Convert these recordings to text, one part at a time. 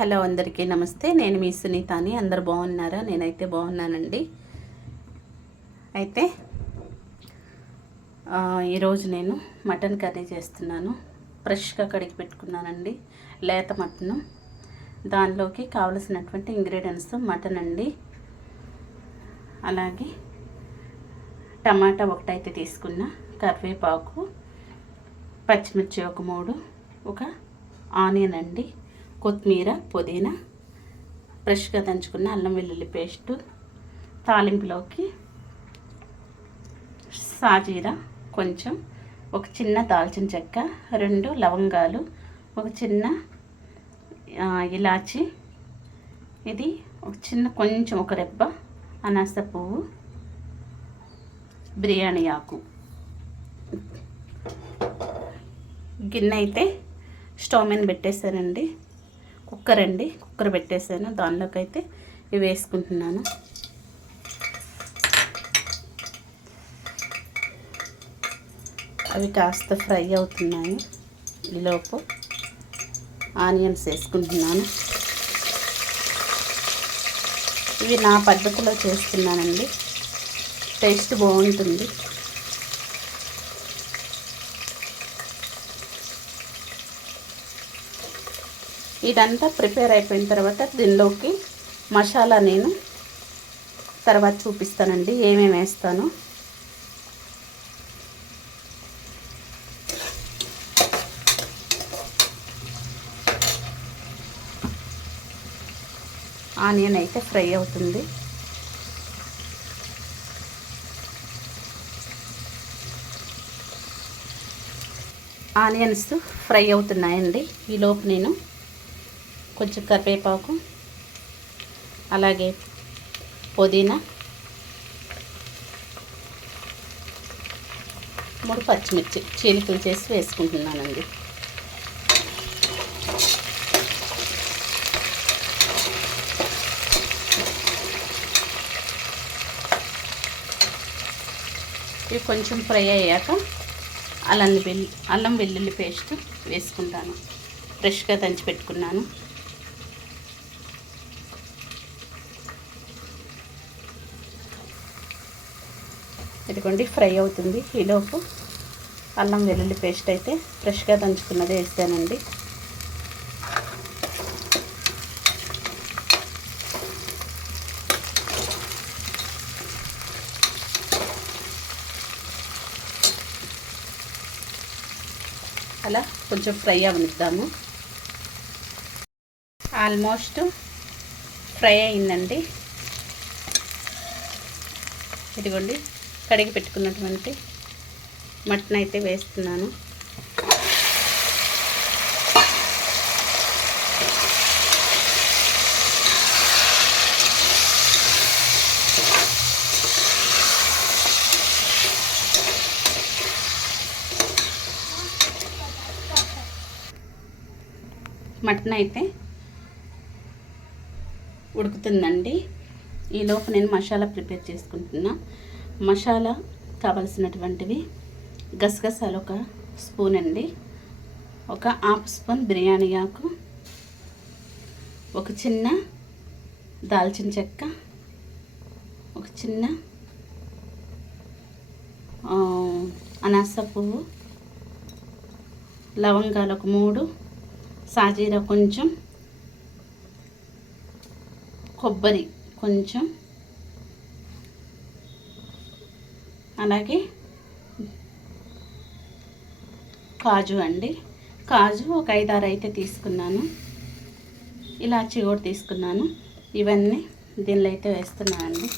Hello అందరికీ నమస్తే. నేను మీ సునీతాని. అందరు బాగున్నారా? నేనైతే బాగున్నానండి. అయితే ఈరోజు నేను మటన్ కర్రీ చేస్తున్నాను. ఫ్రెష్గా కడిగి పెట్టుకున్నానండి. లేత మటను. దానిలోకి కావలసినటువంటి ఇంగ్రీడియంట్స్ మటన్ అండి. అలాగే టమాటా ఒకటైతే తీసుకున్న కరివేపాకు పచ్చిమిర్చి ఒక మూడు ఒక ఆనియన్ అండి. కొత్తిమీర పుదీనా ఫ్రెష్గా దంచుకున్న అల్లం వెల్లుల్లి పేస్టు తాలింపులోకి సాజీరా కొంచెం ఒక చిన్న దాల్చిన చెక్క రెండు లవంగాలు ఒక చిన్న ఇలాచి ఇది ఒక చిన్న కొంచెం ఒక రెబ్బ అనాస పువ్వు బిర్యానీ ఆకు. గిన్నె అయితే స్టవ్ మీద పెట్టేశానండి. కుక్కర్ అండి కుక్కర్ పెట్టేసాను. దానిలోకి అయితే ఇవి వేసుకుంటున్నాను. అవి కాస్త ఫ్రై అవుతున్నాయి. ఈలోపు ఆనియన్స్ వేసుకుంటున్నాను. ఇవి నా పద్ధతిలో చేస్తున్నానండి. టేస్ట్ బాగుంటుంది. ఇదంతా ప్రిపేర్ అయిపోయిన తర్వాత దీనిలోకి మసాలా నేను తర్వాత చూపిస్తానండి ఏమేమి వేస్తాను. ఆనియన్ అయితే ఫ్రై అవుతుంది. ఆనియన్స్ ఫ్రై అవుతున్నాయండి. ఈలోపు నేను కొంచెం కరివేపాకు అలాగే పుదీనా మూడు పచ్చిమిర్చి చీలికలు చేసి వేసుకుంటున్నానండి. ఇవి కొంచెం ఫ్రై అయ్యాక అల్లం వెల్లు అల్లం వెల్లుల్లి పేస్ట్ వేసుకుంటాను. ఫ్రెష్గా దంచి పెట్టుకున్నాను. ఇదిగోండి ఫ్రై అవుతుంది. ఈలోపు అల్లం వెల్లుల్లి పేస్ట్ అయితే ఫ్రెష్గా దంచుకున్నదే వేస్తానండి అలా కొంచెం ఫ్రై అవనిద్దాము. ఆల్మోస్ట్ ఫ్రై అయిందండి. ఇదిగోండి కడిగి పెట్టుకున్నటువంటి మటన్ అయితే వేస్తున్నాను. మటన్ అయితే ఉడుకుతుందండి. ఈలోపు నేను మసాలా ప్రిపేర్ చేసుకుంటున్నా. మసాలా కావలసినటువంటివి. గసగసాలు ఒక స్పూన్ అండి. ఒక హాఫ్ స్పూన్ బిర్యానీ ఆకు. ఒక చిన్న దాల్చిన చెక్క. ఒక చిన్న అనాస పువ్వు. లవంగాలు ఒక మూడు. సాజీరా కొంచెం. కొబ్బరి కొంచెం. అలాగే కాజు అండి. కాజు ఒక ఐదారు అయితే తీసుకున్నాను. ఇలాచి కూడా తీసుకున్నాను. ఇవన్నీ దీనిలో అయితే వేస్తున్నానండి.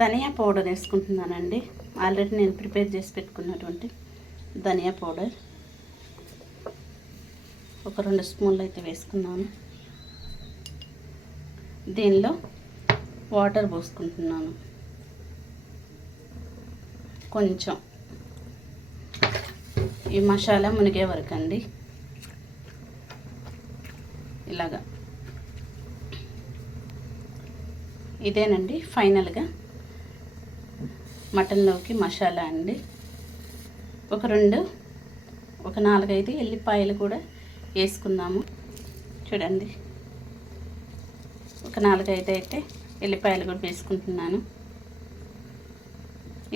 ధనియా పౌడర్ వేసుకుంటున్నానండి. ఆల్రెడీ నేను ప్రిపేర్ చేసి పెట్టుకున్నటువంటి ధనియా పౌడర్. ఒక రెండు స్పూన్లు అయితే వేసుకున్నాను. దీనిలో వాటర్ పోసుకుంటున్నాను. కొంచెం. ఈ మసాలా మునిగే వరకు అండి. ఇలాగా. ఇదేనండి ఫైనల్గా మటన్లోకి మసాలా అండి. ఒక రెండు ఒక నాలుగైదు ఎల్లిపాయలు కూడా వేసుకుందాము. చూడండి. ఒక నాలుగైదు అయితే ఎల్లిపాయలు కూడా వేసుకుంటున్నాను.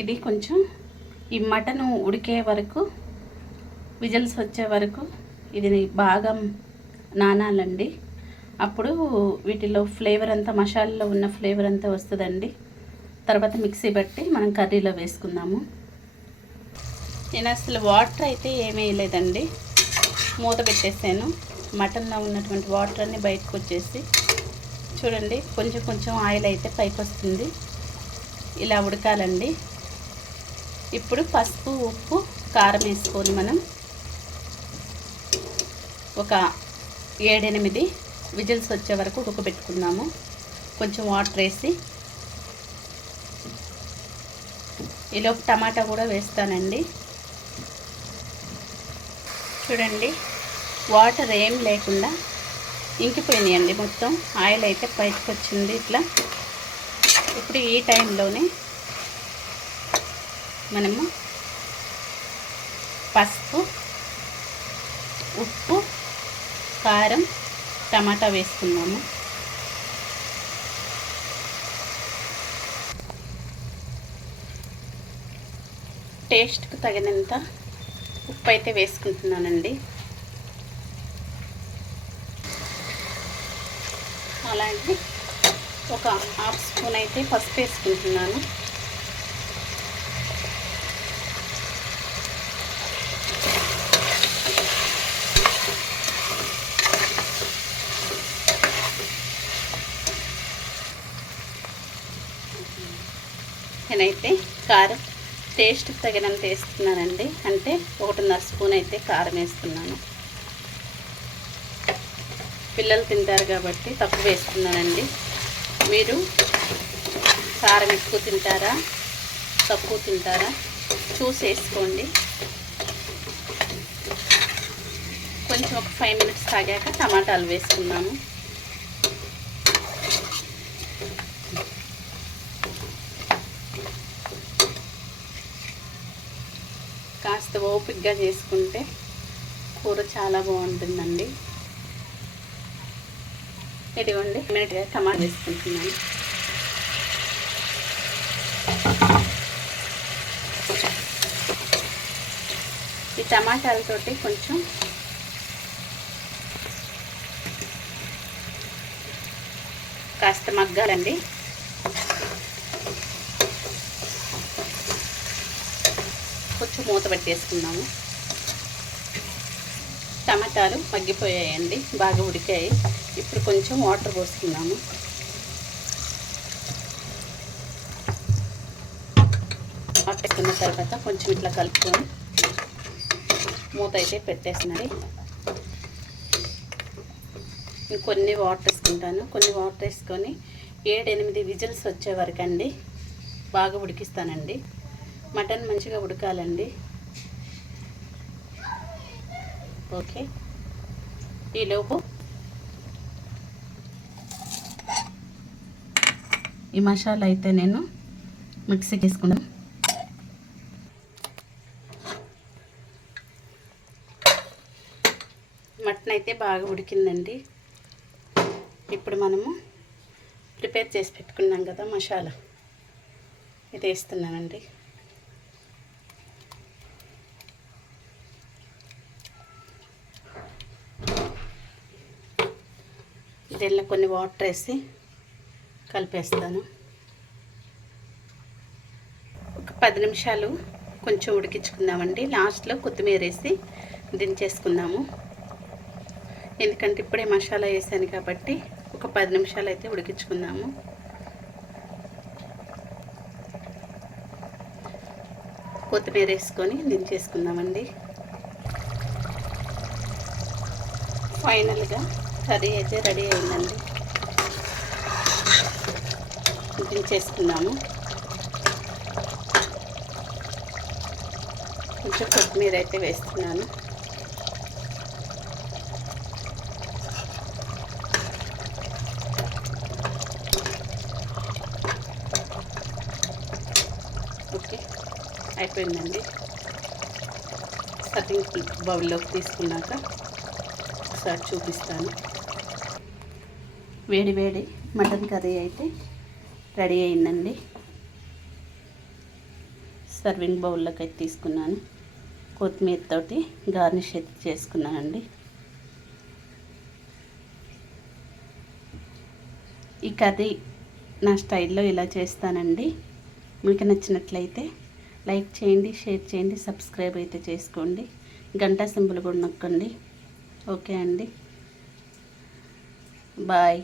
ఇది కొంచెం ఈ మటన్ ఉడికే వరకు విజిల్స్ వచ్చే వరకు ఇది బాగా నానాలండి. అప్పుడు వీటిలో ఫ్లేవర్ అంతా మసాలాలో ఉన్న ఫ్లేవర్ అంతా వస్తుందండి. తర్వాత మిక్సీ బట్టి మనం కర్రీలో వేసుకుందాము. నేను అసలు వాటర్ అయితే ఏమీ లేదండి మూత పెట్టేసాను. మటన్లో ఉన్నటువంటి వాటర్ అన్నీ బయటకు వచ్చేసి చూడండి కొంచెం కొంచెం ఆయిల్ అయితే పైకి వస్తుంది. ఇలా ఉడకాలండి. ఇప్పుడు పసుపు ఉప్పు కారం వేసుకొని మనం ఒక ఏడెనిమిది విజిల్స్ వచ్చే వరకు ఉడకబెట్టుకున్నాము కొంచెం వాటర్ వేసి. ఈలోపు టమాటా కూడా వేస్తానండి. చూడండి వాటర్ ఏం లేకుండా ఇంకిపోయినాయండి మొత్తం. ఆయిల్ అయితే పైకి వచ్చింది ఇట్లా. ఇప్పుడు ఈ టైంలోనే మనము పసుపు ఉప్పు కారం టమాటా వేసుకున్నాము. టేస్ట్కి తగినంత ఉప్పు అయితే వేసుకుంటున్నానండి. అలాగే ఒక హాఫ్ స్పూన్ అయితే పసుపు వేసుకుంటున్నాను. నేనైతే కారం టేస్ట్ తగినంత వేస్తున్నానండి. అంటే ఒకటిన్నర స్పూన్ అయితే కారం వేస్తున్నాను. పిల్లలు తింటారు కాబట్టి తక్కువ వేస్తున్నానండి. మీరు కారం ఎక్కువ తింటారా? తక్కువ తింటారా? చూసి వేసుకోండి. కొంచెం ఒక ఫైవ్ మినిట్స్ తాగాక టమాటాలు వేసుకున్నాము. కాస్త ఓపిక్గా చేసుకుంటే కూర చాలా బాగుంటుందండి. ఇదిగోండి ఇమీడియట్గా టమాటా వేసుకుంటున్నాను. ఈ టమాటాలతోటి కొంచెం కాస్త మగ్గాలండి కొంచెం మూత పెట్టేసుకున్నాము టమాటాలు మగ్గిపోయాయండి బాగా ఉడికాయి. ఇప్పుడు కొంచెం వాటర్ పోసుకుందాము. పట్టుకున్న తర్వాత కొంచెం ఇట్లా కలుపుకొని మూత అయితే పెట్టేసినది కొన్ని వాటర్ వేసుకుంటాను. కొన్ని వాటర్ వేసుకొని ఏడెనిమిది విజిల్స్ వచ్చే వరకు అండి బాగా ఉడికిస్తానండి. మటన్ మంచిగా ఉడకాలండి. ఓకే. ఈలోపు ఈ మసాలా అయితే నేను మిక్సీకి వేసుకున్నాను మటన్ అయితే బాగా ఉడికిందండి. ఇప్పుడు మనము ప్రిపేర్ చేసి పెట్టుకున్నాం కదా మసాలా. ఇది వేస్తున్నానండి. దీనిలో కొన్ని వాటర్ వేసి కలిపేస్తాను. ఒక పది నిమిషాలు కొంచెం ఉడికించుకుందామండి. లాస్ట్లో కొత్తిమీర వేసి దించేసుకుందాము. ఎందుకంటే ఇప్పుడే మసాలా వేసాను కాబట్టి ఒక పది నిమిషాలు అయితే ఉడికించుకుందాము. కొత్తిమీర వేసుకొని దించేసుకుందామండి. ఫైనల్గా కర్రీ అయితే రెడీ అయిందండి. దించేసుకున్నాము కొంచెం కొత్తిమీర అయితే వేస్తున్నాను. ఓకే అయిపోయిందండి. సర్వింగ్ బౌల్లోకి తీసుకున్నాక ఒకసారి చూపిస్తాను. వేడి వేడి మటన్ కర్రీ అయితే రెడీ అయిందండి. సర్వింగ్ బౌల్లోకి అయితే తీసుకున్నాను. కొత్తిమీర తోటి గార్నిష్ అయితే చేసుకున్నానండి. ఈ కర్రీ నా స్టైల్లో ఇలా చేస్తానండి. మీకు నచ్చినట్లయితే లైక్ చేయండి షేర్ చేయండి సబ్స్క్రైబ్ అయితే చేసుకోండి. గంట సింబల్ కూడా నొక్కండి. ఓకే అండి. బాయ్.